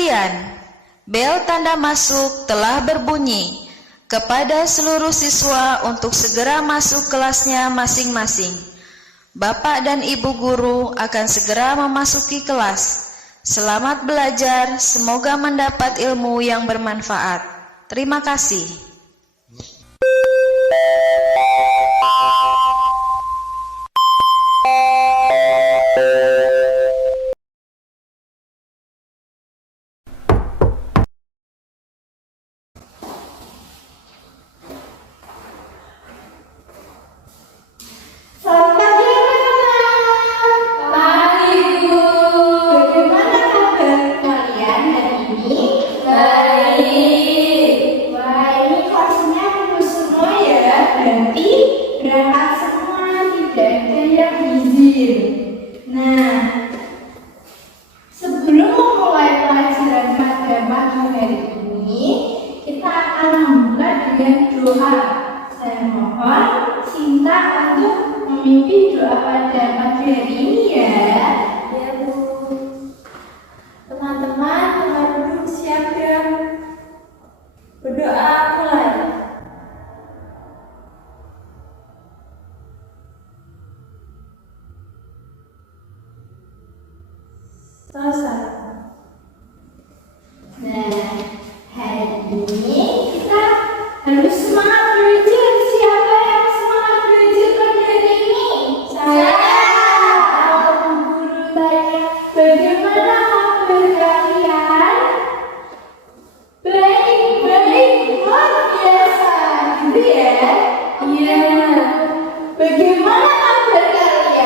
Perhatian, bel tanda masuk telah berbunyi. Kepada seluruh siswa untuk segera masuk kelasnya masing-masing. Bapak dan Ibu guru akan segera memasuki kelas. Selamat belajar, semoga mendapat ilmu yang bermanfaat. Terima kasih. Saya mohon Sinta untuk memimpin doa pada pagi hari ini ya. Ya Bu. Teman-teman, harus siap ya. Berdoa mulai. Selesai. Nah, hari ini kita harus semangat belajar. Siapa yang semangat belajar pada hari ini? Saya. Kalau guru tanya, bagaimana kabar kalian? Baik, luar biasa, gitu ya? Iya. Bagaimana kabar kalian?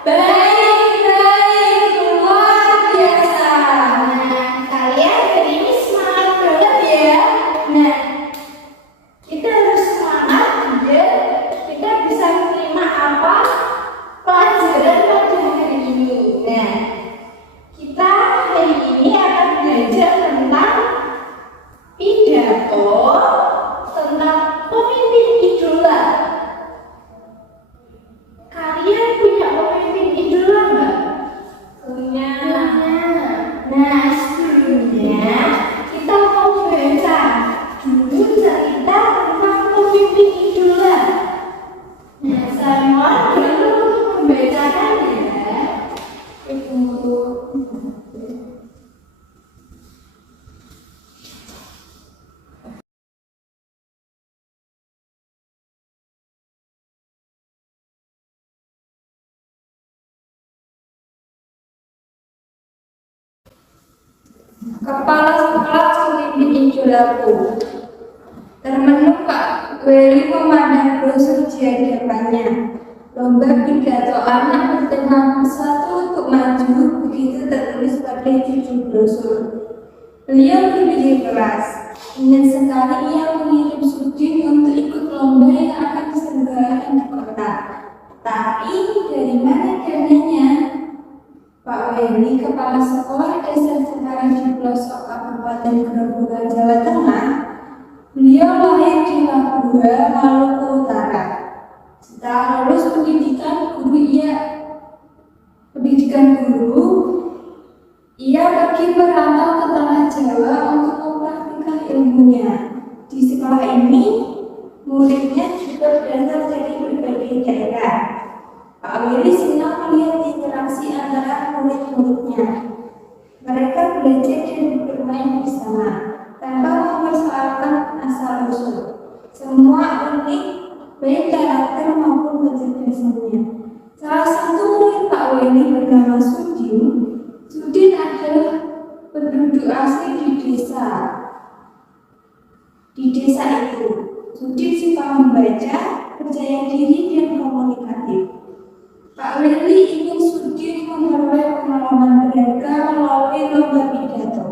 Baik, luar biasa. Nah, kalian hari ini semangat banget ya. Nah, kita harus semangat biar kita bisa menerima apa pelajaran pada hari ini. Nah, kita hari ini akan belajar tentang pidato tentang pemimpin idola. Kalian punya pemimpin idola nggak? Punya. Nah, sebelumnya kita mau baca dulu cerita tentang pemimpin idola. Nah, saya mohon dulu untuk membacakan ya. Ibu. Kepala sekolah pemimpin idolaku. Termenung Pak Weli memandang brosur di hadapannya. Lomba pidato anak bertema satu untuk maju, begitu tertulis pada judul brosur. Beliau berpikir keras. Ingin sekali ia mengirim Sudin untuk ikut lomba yang akan diselenggarakan di kota. Tapi dari mana dananya? Pak Weli, kepala sekolah desa sekarang di pelosok Kabupaten Grobogan, Jawa Tengah. Beliau lahir di Labua, Maluku Utara. Setelah lulus pendidikan guru, ia pergi merantau ke Tanah Jawa untuk mempraktikkan ilmunya. Di sekolah ini, muridnya juga berasal dari berbagai daerah. Pak Weli senang melihat interaksi antara murid-muridnya. Mereka belajar dan bermain bersama, tanpa mempersoalkan asal-usul. Semua unik, baik karakter maupun kecerdasannya. Salah satu murid Pak Weli bernama Sudin. Sudin adalah penduduk asli di desa itu. Sudin suka membaca, percaya diri dan komunikatif. Pak Weli ingin Sudin memperoleh pengalaman berharga melalui lomba pidato.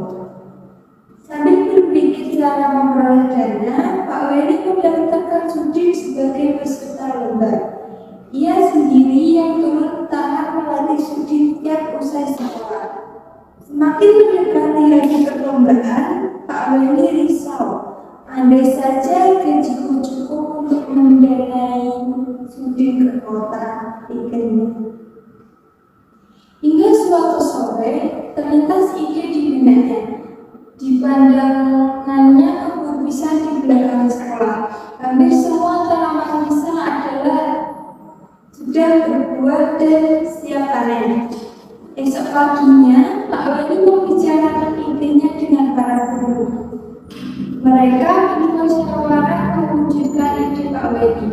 Sambil berpikir cara memperoleh dana, Pak Weli mendaftarkan Sudin sebagai peserta lomba. Ia sendiri yang turun tangan melatih Sudin tiap usai sekolah. Semakin mendekati hari perlombaan, Pak Weli risau. Andai saja gajiku cukup untuk mendanai Sudin ke kota pikirnya. Hingga suatu sore terlintas ide di benak pandangannya kebun pisang di belakang sekolah. Hampir semua tanaman pisang adalah sudah berbuah dan siap panen. Esok paginya, Pak Wali membicarakan idenya dengan para guru. Mereka bermusyawarah mewujudkan ide Pak Wali.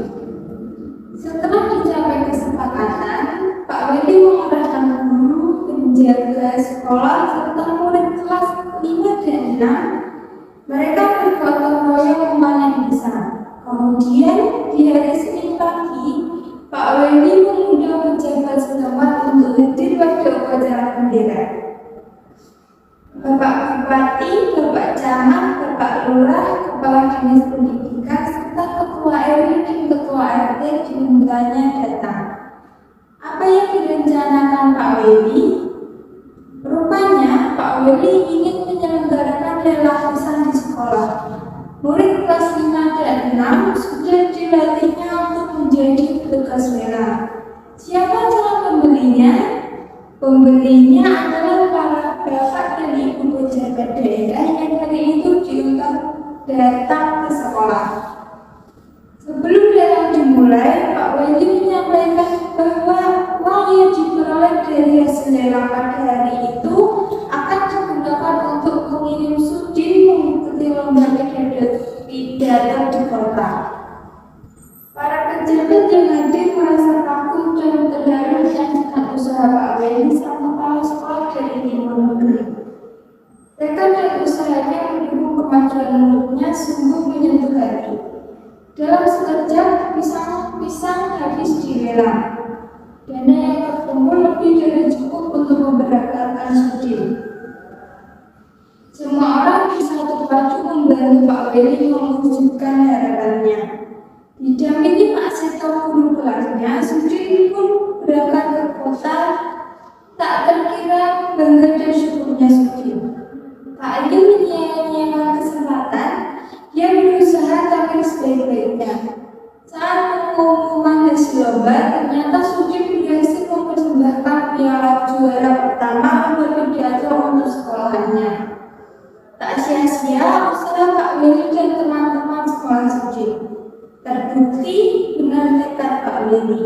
Setelah dicapai kesepakatan, Pak Wali mengarahkan guru, penjaga sekolah, serta murid kelas 5 dan 6. Mereka bergotong royong memanen pisang. Kemudian di hari Senin pagi, Pak Wali mengundang pejabat setempat untuk hadir pada upacara bendera. Bapak Bupati, Bapak Camat, Bapak Lurah, Kepala Dinas Pendidikan, serta Ketua RW dan Ketua RT dimintanya datang. Apa yang direncanakan Pak Wali? Rupanya Pak Wali ingin menyelenggarakan lelang pisang di sekolah. Murid kelas 5 dan 6 sudah dilatihnya untuk menjadi petugas lelang. Siapa calon pembelinya? Pembelinya adalah para bapak dan ibu pejabat daerah yang hari itu diundang datang ke sekolah. Sebelum lelang dimulai, Pak Wali menyampaikan bahwa uang yang diperoleh dari hasil lelang pada hari itu akan digunakan untuk mengirim Sudin mengikuti lomba pidato di kota. Para pejabat yang hadir merasa takut dan terharu dengan usaha Pak Wali sang kepala sekolah dari timur negeri. Mereka dan usahanya mendukung kemajuan mulutnya sungguh menyentuh hati. Dalam sekejap, pisang habis dilelang. Dana yang terkumpul lebih dari cukup untuk memberangkatkan Sudin. Semua orang di satu pacu membantu Pak Wali mewujudkan harapannya. Didampingi Pak Seto guru kelasnya, Sudin pun berangkat ke kota. Tak terkira bangga dan syukurnya Sudin. Tak ingin menyia-nyiakan kesempatan, dia berusaha tampil sebaik-baiknya. Saat pengumuman hasil lomba, ternyata Sudin berhasil mempersembahkan piala juara pertama lomba pidato untuk sekolahnya. Tak sia-sia usaha Pak Wali dan teman-teman sekolah Sudin. Terbukti benar tekad Pak Wali.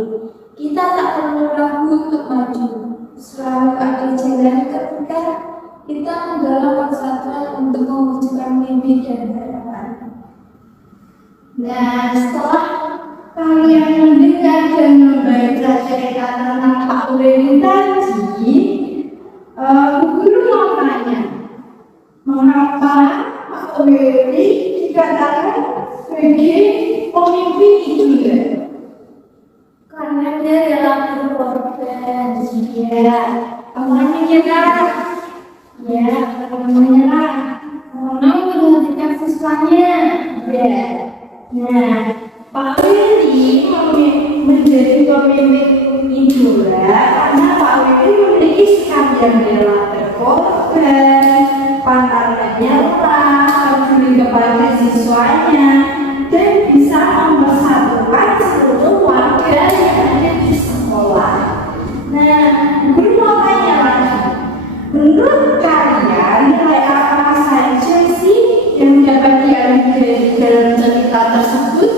Kita tak perlu ragu untuk maju. Selalu ada jalan ketika kita menggalang persatuan untuk mewujudkan mimpi dan harapan. Nah, setelah kalian mendengar dan membaca cerita tentang Pak Wali tadi, guru mau tanya, mengapa Pak Wali dikatakan sebagai pemimpin idola? Karena dia rela berkorban, Ya, orang menyerah. Ya, orang menyerah. Orang menghentikan siswanya. Ya. Nah, Pak Wali menjadi pemimpin idola karena Pak Wali memiliki sikap yang rela berkorban, pantang menyerah, peduli kepada siswanya, dan bisa mempersatukan seluruh warga yang ada di sekolah. Nah, guru mau tanya lagi, menurut kalian nilai apa saja sih yang dapat diambil dari dalam cerita tersebut?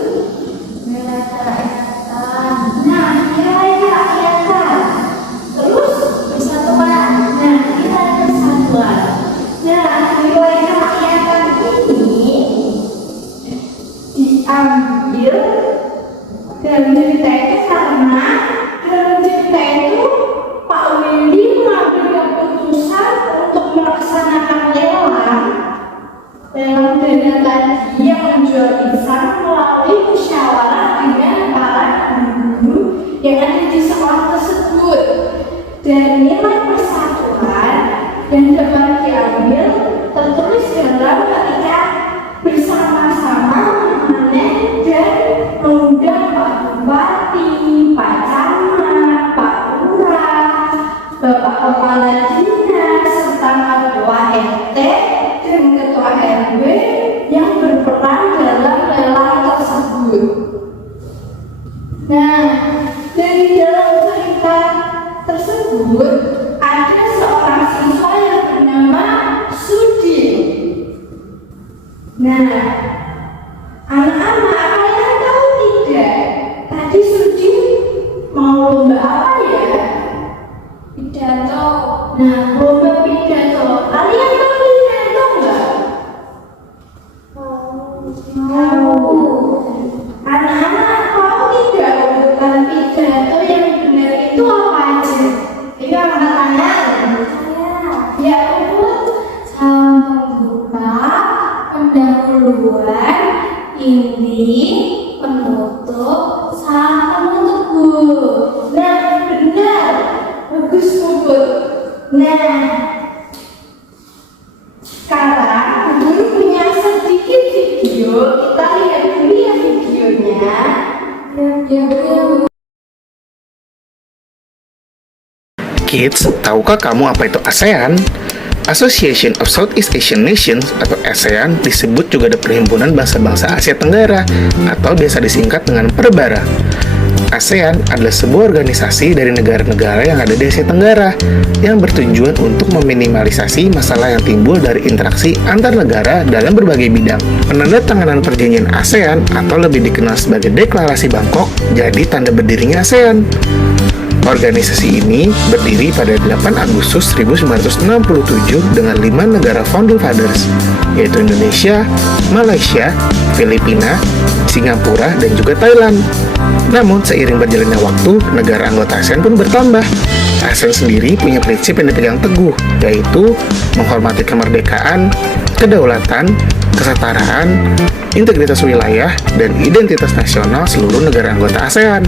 nilai kerakyatan, Nah, nilai kerakyatan, terus persatuan, nilai persatuan. Nah, nilai kerakyatan ini diambil dalam cerita itu karena dalam cerita itu Pak Wali mengambil keputusan untuk melaksanakan lelang dana tadi yang menjual pisang melalui musyawarah dengan para guru yang ada di sekolah tersebut. Dan nilai persatuan yang dapat diambil tertulis dalam ketika bersama-sama memanen dan mengundang Pak Bupati, Pak Camat, Pak Lurah, Bapak Kepala Dinas, serta Ketua RT dan Ketua RW yang berperan dalam Nah, anak-anak kalian tahu tidak? Tadi Suci mau lomba apa ya? Pidato. Nah, lomba pidato. Kalian tahu pidato nggak? Tahu. Anak-anak tahu tidak urutan pidato yang benar itu apa aja? Ini angkat tangan. Ya, Pembuka, pendahuluan, inti, penutup, sama penutup. nah benar. Bagus Bubut. Nah, sekarang Bubun punya sedikit video. Kita lihat dulu ya videonya. Kids, tahukah kamu apa itu ASEAN? Association of Southeast Asian Nations atau ASEAN disebut juga ada Perhimpunan Bangsa-Bangsa Asia Tenggara atau biasa disingkat dengan Perbara. ASEAN adalah sebuah organisasi dari negara-negara yang ada di Asia Tenggara yang bertujuan untuk meminimalisasi masalah yang timbul dari interaksi antar negara dalam berbagai bidang. Penandatanganan perjanjian ASEAN atau lebih dikenal sebagai Deklarasi Bangkok jadi tanda berdirinya ASEAN. Organisasi ini berdiri pada 8 Agustus 1967 dengan 5 negara founding fathers, yaitu Indonesia, Malaysia, Filipina, Singapura, dan juga Thailand. Namun, seiring berjalannya waktu, negara anggota ASEAN pun bertambah. ASEAN sendiri punya prinsip yang dipegang teguh, yaitu menghormati kemerdekaan, kedaulatan, kesetaraan, integritas wilayah, dan identitas nasional seluruh negara anggota ASEAN.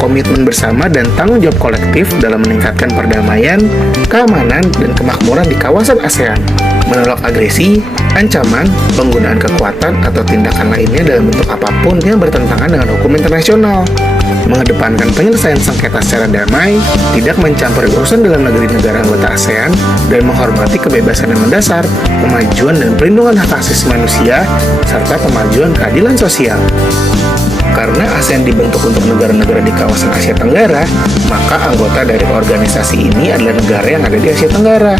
Komitmen bersama dan tanggung jawab kolektif dalam meningkatkan perdamaian, keamanan, dan kemakmuran di kawasan ASEAN, menolak agresi, ancaman, penggunaan kekuatan, atau tindakan lainnya dalam bentuk apapun yang bertentangan dengan hukum internasional, mengedepankan penyelesaian sengketa secara damai, tidak mencampuri urusan dalam negeri negara anggota ASEAN, dan menghormati kebebasan yang mendasar, kemajuan dan perlindungan hak asasi manusia, serta kemajuan keadilan sosial. Karena ASEAN dibentuk untuk negara-negara di kawasan Asia Tenggara, maka anggota dari organisasi ini adalah negara yang ada di Asia Tenggara.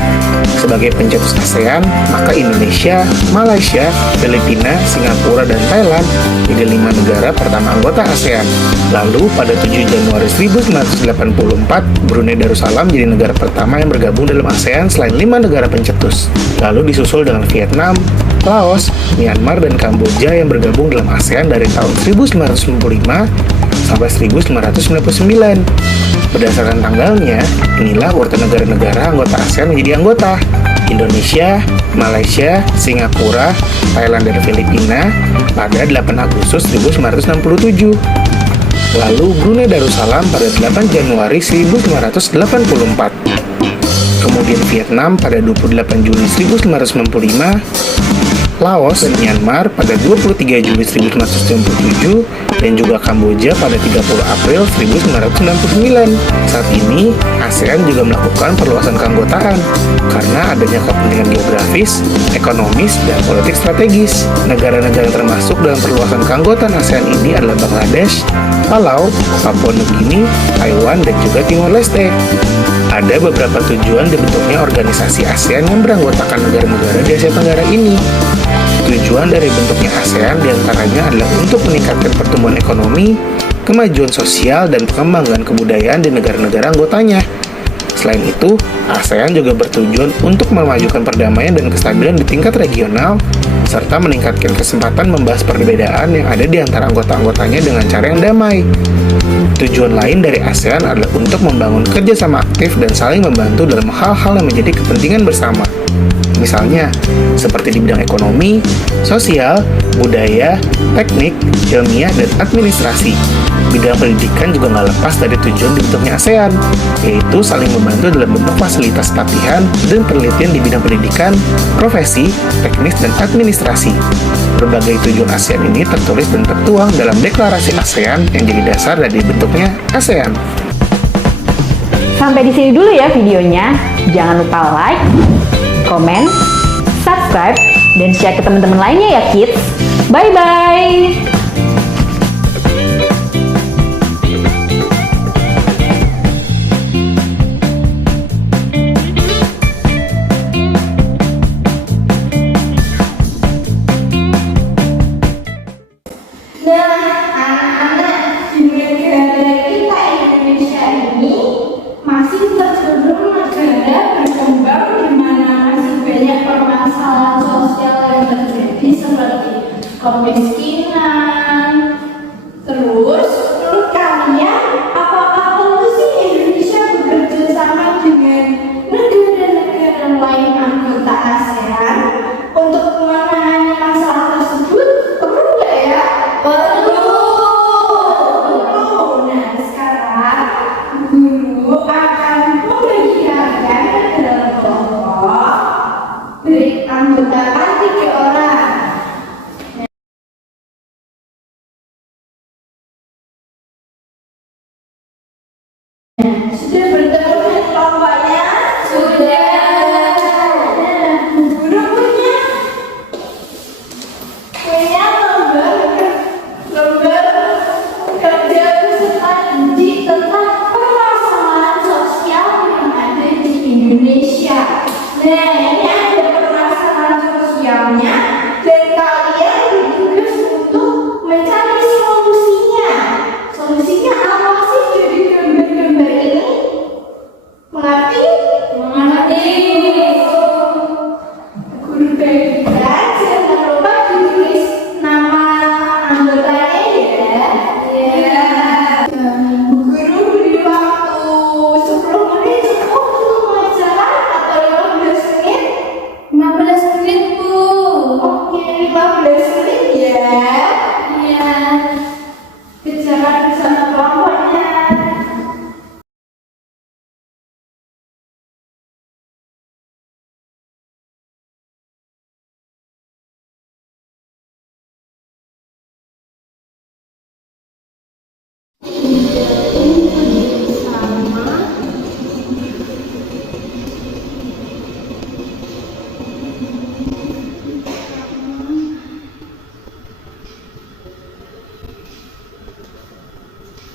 Sebagai pencetus ASEAN, maka Indonesia, Malaysia, Filipina, Singapura, dan Thailand jadi 5 negara pertama anggota ASEAN. Lalu pada 7 Januari 1984, Brunei Darussalam jadi negara pertama yang bergabung dalam ASEAN selain 5 negara pencetus. Lalu disusul dengan Vietnam, Laos, Myanmar, dan Kamboja yang bergabung dalam ASEAN dari tahun 1995 sampai 1999. Berdasarkan tanggalnya, inilah urutan negara-negara anggota ASEAN menjadi anggota: Indonesia, Malaysia, Singapura, Thailand, dan Filipina pada 8 Agustus 1967. Lalu Brunei Darussalam pada 8 Januari 1984. Kemudian Vietnam pada 28 Juli 1995, Laos dan Myanmar pada 23 Juli 1997, dan juga Kamboja pada 30 April 1999. Saat ini, ASEAN juga melakukan perluasan keanggotaan karena adanya kepentingan geografis, ekonomis, dan politik strategis. Negara-negara yang termasuk dalam perluasan keanggotaan ASEAN ini adalah Bangladesh, Palau, Papua Nugini, Taiwan, dan juga Timor Leste. Ada beberapa tujuan dibentuknya organisasi ASEAN yang beranggotakan negara-negara di Asia Tenggara ini. Tujuan dari bentuknya ASEAN diantaranya adalah untuk meningkatkan pertumbuhan ekonomi, kemajuan sosial, dan pengembangan kebudayaan di negara-negara anggotanya. Selain itu, ASEAN juga bertujuan untuk memajukan perdamaian dan kestabilan di tingkat regional, serta meningkatkan kesempatan membahas perbedaan yang ada di antara anggota-anggotanya dengan cara yang damai. Tujuan lain dari ASEAN adalah untuk membangun kerjasama aktif dan saling membantu dalam hal-hal yang menjadi kepentingan bersama. Misalnya, seperti di bidang ekonomi, sosial, budaya, teknik, ilmiah, dan administrasi. Bidang pendidikan juga nggak lepas dari tujuan dibentuknya ASEAN, yaitu saling membantu dalam bentuk fasilitas pelatihan dan penelitian di bidang pendidikan, profesi, teknis, dan administrasi. Berbagai tujuan ASEAN ini tertulis dan tertuang dalam Deklarasi ASEAN yang jadi dasar dari bentuknya ASEAN. Sampai di sini dulu ya videonya. Jangan lupa like, komen, subscribe, dan share ke teman-teman lainnya ya kids. Bye-bye! kemiskinan. Terus, menurut kalian, apakah perlu sih Indonesia bekerja sama dengan negara-negara lain anggota ASEAN untuk menangani masalah tersebut? Perlu nggak ya? Perlu. Nah, sekarang guru akan membagikan ke dalam kelompok. Beri anggota 3 orang. Sudah bertemu dengan kelompoknya? Sudah. Guru punya lembar kerja peserta didik tentang permasalahan sosial yang ada di Indonesia. Nah, ini ada permasalahan sosialnya dan kalian ditugas untuk mencari solusinya. Solusinya apa sih dari gambar-gambar ini? Mengerti? Mengerti. Guru bagikan, jangan lupa ditulis nama anggotanya ya. Ya. Guru beri waktu 10 menit cukup untuk mengajar atau 15 menit? 15 menit, Bu. Oke, 15 menit ya. Iya. Kerjakan bersama kelompoknya.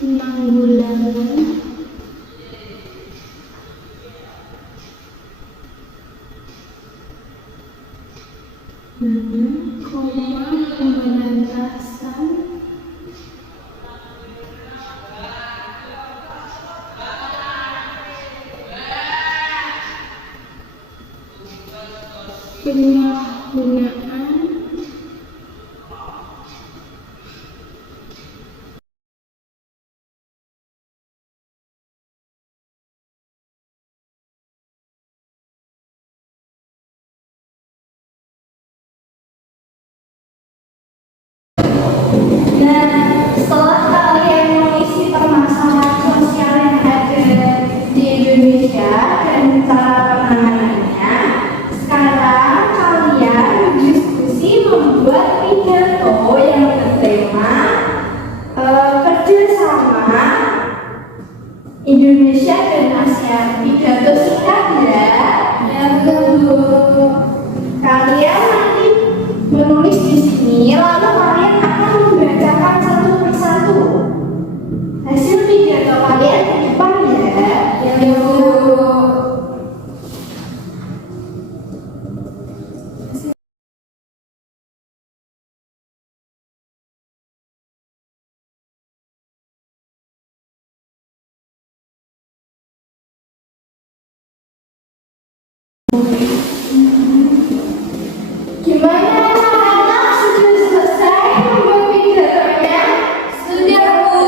Penanggulangan pemberantasan penyalahgunaan Nah, setelah kalian mengisi permasalahan sosial yang ada di Indonesia dan cara penanganannya, sekarang kalian berdiskusi membuat pidato yang bertema kerjasama Indonesia dan ASEAN. Pidato singkat ya. Ya, betul. Kalian nanti menulis di sini, lalu kalian akan membacakan satu persatu hasil pidato kalian di depan ya. Ya, Bu. Gimana anak-anak, sudah selesai membuat pidatonya? Sudah, Bu.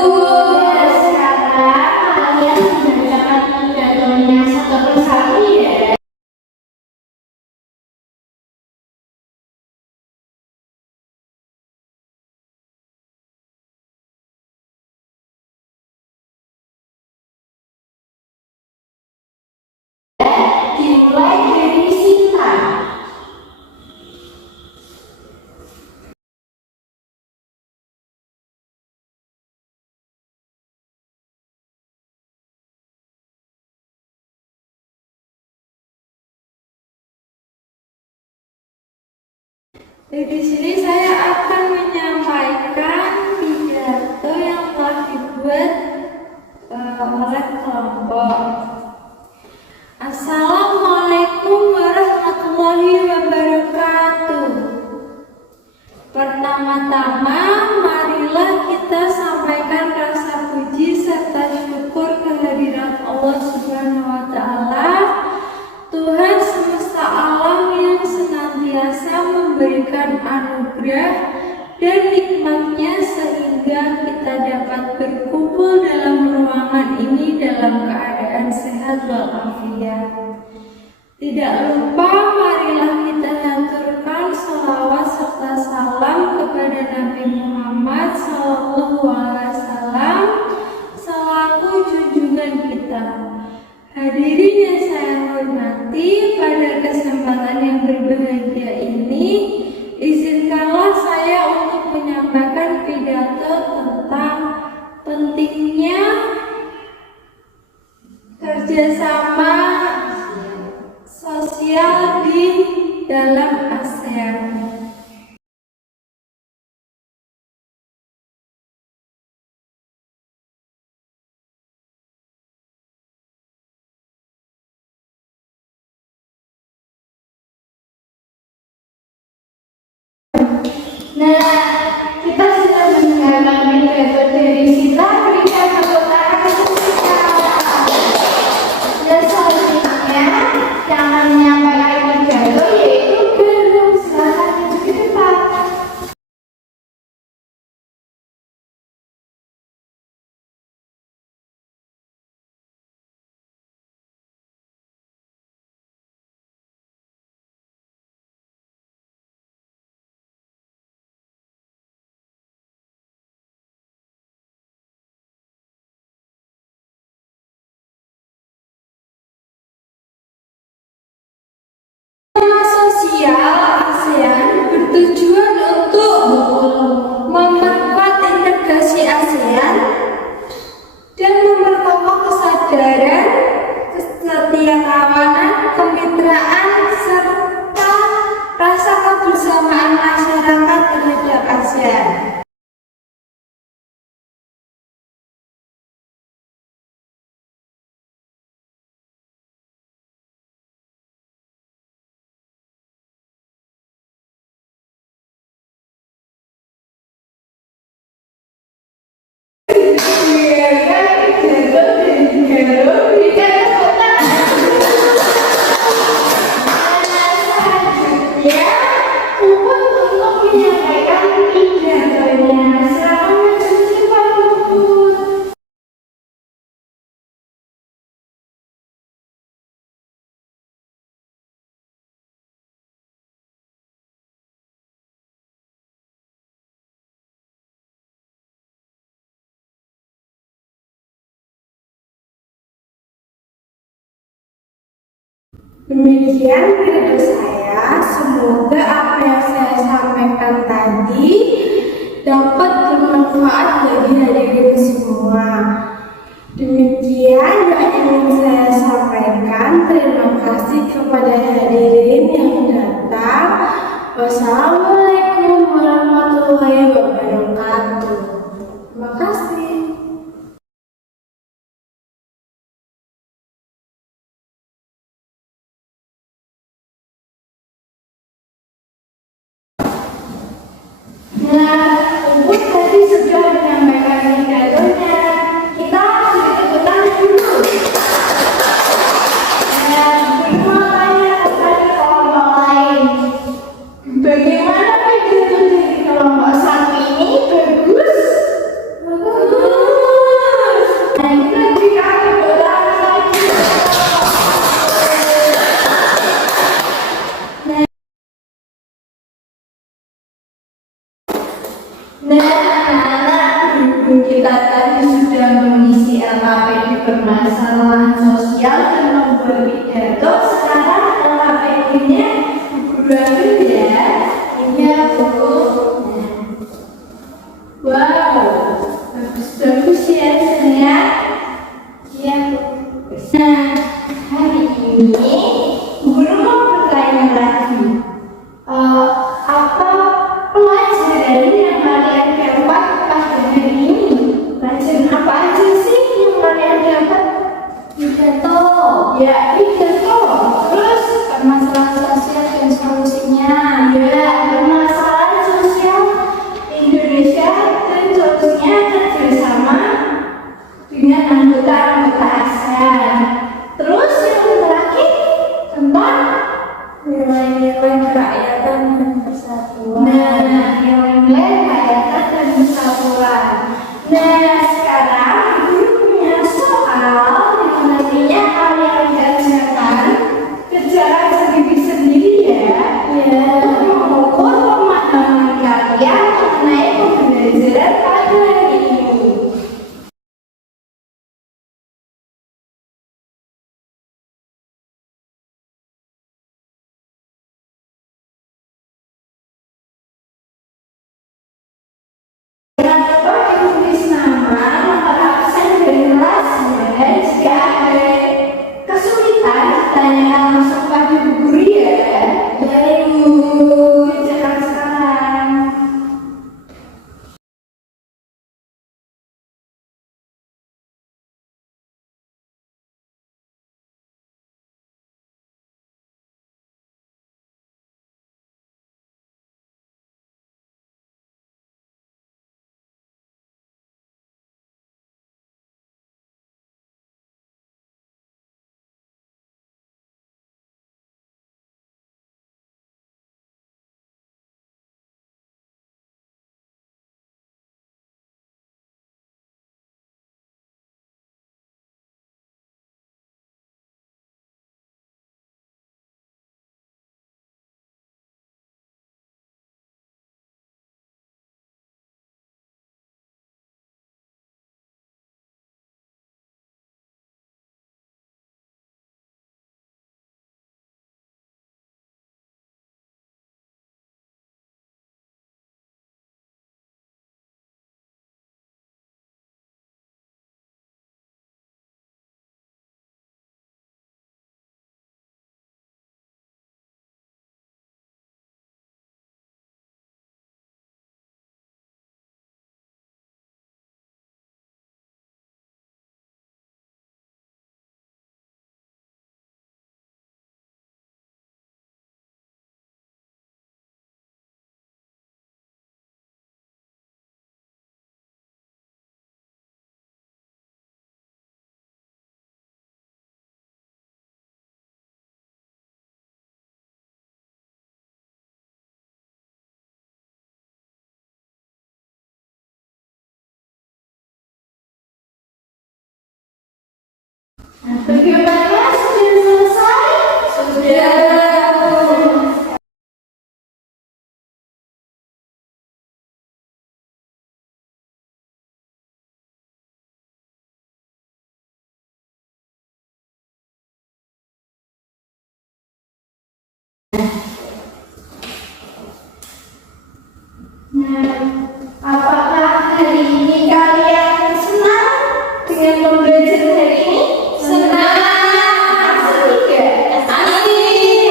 Ya, sekarang kalian membacakan pidatonya satu persatu ya. Dimulai dari Sinta. Dari sini saya akan menyampaikan pidato yang telah dibuat oleh kelompok. Assalamualaikum warahmatullahi wabarakatuh. Pertama-tama, marilah kita sampaikan rasa puji serta syukur kehadirat Allah Subhanahu wa Ta'ala, Tuhan semesta alam yang senantiasa memberikan anugerah dan nikmatnya sehingga kita dapat berkumpul dalam ruangan ini dalam keadaan sehat walafiat. Tidak lupa marilah kita haturkan sholawat serta salam kepada Nabi Muhammad SAW selaku junjungan kita. Hadirin yang saya hormati, pada kesempatan yang berbahagia ini, izinkanlah saya untuk menyampaikan pidato tentang pentingnya kerjasama sosial di dalam ASEAN. Nah, kita sudah mendengarkan pidato dari Sila, berikan tepuk tangan untuk kita. Dan selanjutnya yang akan menyampaikan pidato yaitu Guru. Silakan maju ke depan. Sosial ASEAN bertujuan untuk memperkuat integrasi ASEAN dan memperkokoh kesadaran, kesetiakawanan, kemitraan, serta rasa kebersamaan masyarakat terhadap ASEAN. Demikian pidato saya, semoga apa yang saya sampaikan tadi dapat bermanfaat bagi hadirin semua. Demikian yang ingin saya sampaikan. Terima kasih kepada hadirin yang datang. Wassalamualaikum warahmatullahi wabarakatuh. Terima kasih. Nah, Ubud tadi sudah menyampaikan pidatonya. Kita beri tepuk tangan dulu. Nah, bagaimana tanya kepada kelompok lain? Bagaimana pidato dari kelompok satu ini? Bagus? Bagus. Nah, kita berikan tepuk tangan lagi. Nah, anak-anak, berhubung kita tadi sudah mengisi LKPD permasalahan sosial dan membuat pidato, sekarang LKPD-nya guru ambil ya. Iya, Bu. Wow, bagus-bagus ya, sayang. Iya, Bu. Nah, hari ini guru mau bertanya lagi. Apa pelajaran yang kalian dapat pada hari ini? Pelajaran apa aja sih yang kalian dapat? Pidato. Ya, pidato. Terus permasalahan sosial dan solusinya. Bagaimana, sudah selesai? Sudah. Nah, apakah hari ini kalian senang dengan pembelajaran hari ini? Senang. Tidak. Asik. Asiknya di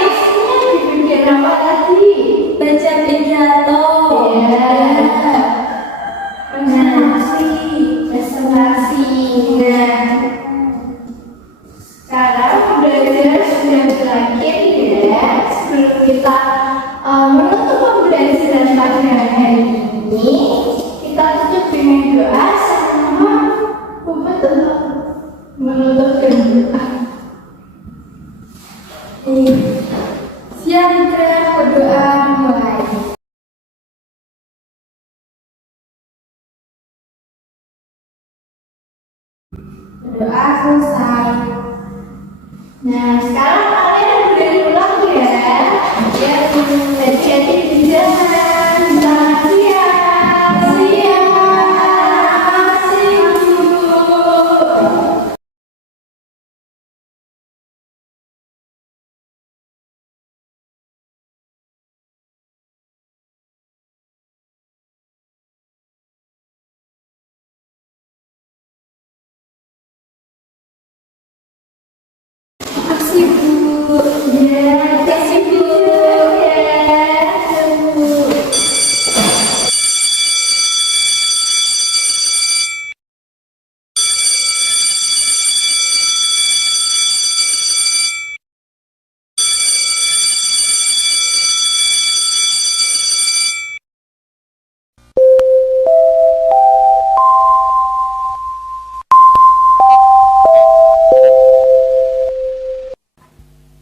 bagian apa tadi? Baca pidato. Ya. Presentasi. Presentasi. Nah, sekarang belajar sudah berakhir ya. Sebelum kita menutup pembelajaran pada hari ini, kita tutup dengan doa sama menutup dengan doa. Siap, berdoa mulai. Doa selesai. Nah, sekarang kalian boleh pulang ya. Ya, hati-hati di jalan. Selamat siang. Siang. Makasih, Bu. Makasih, Bu. Ya, kasih Bu. Ya, Bu.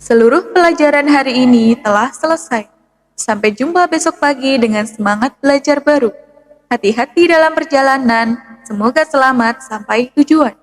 Seluruh pelajaran hari ini telah selesai. Sampai jumpa besok pagi dengan semangat belajar baru. Hati-hati dalam perjalanan, semoga selamat sampai tujuan.